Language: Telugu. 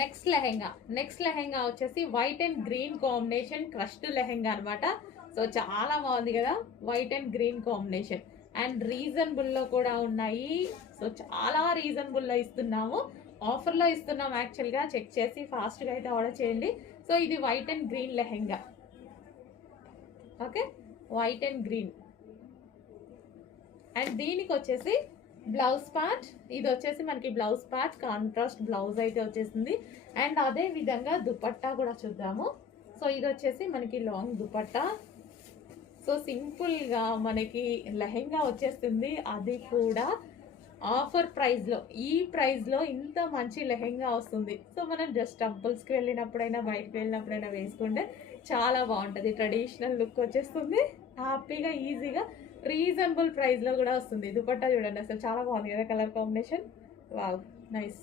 నెక్స్ట్ లెహెంగా వచ్చేసి white and green combination crushed lehenga అనమాట. సో చాలా బాగుంది కదా, white and green combination and రీజనబుల్లో కూడా ఉన్నాయి. సో చాలా రీజనబుల్లో ఇస్తున్నాము, ఆఫర్లో ఇస్తున్నాం. యాక్చువల్గా చెక్ చేసి ఫాస్ట్గా అయితే ఆర్డర్ చేయండి. సో ఇది white and green lehenga, okay, white and green. And దీనికి వచ్చేసి బ్లౌజ్ పార్ట్, ఇది వచ్చేసి మనకి బ్లౌజ్ పార్ట్ కాంట్రాస్ట్ బ్లౌజ్ అయితే వచ్చేసింది. అండ్ అదే విధంగా దుపట్టా కూడా చూద్దాము. సో ఇది వచ్చేసి మనకి లాంగ్ దుపట్టా. సో సింపుల్గా మనకి లెహెంగా వచ్చేస్తుంది, అది కూడా ఆఫర్ ప్రైస్లో. ఈ ప్రైస్లో ఇంత మంచి లెహెంగా వస్తుంది. సో మనం జస్ట్ టెంపుల్స్కి వెళ్ళినప్పుడైనా బయటకు వెళ్ళినప్పుడైనా వేసుకుంటే చాలా బాగుంటుంది. ట్రెడిషనల్ లుక్ వచ్చేస్తుంది, హ్యాపీగా ఈజీగా రీజనబుల్ ప్రైస్లో కూడా వస్తుంది. దుపట్టా చూడండి, అసలు చాలా బాగుంది కదా కలర్ కాంబినేషన్. Wow, nice.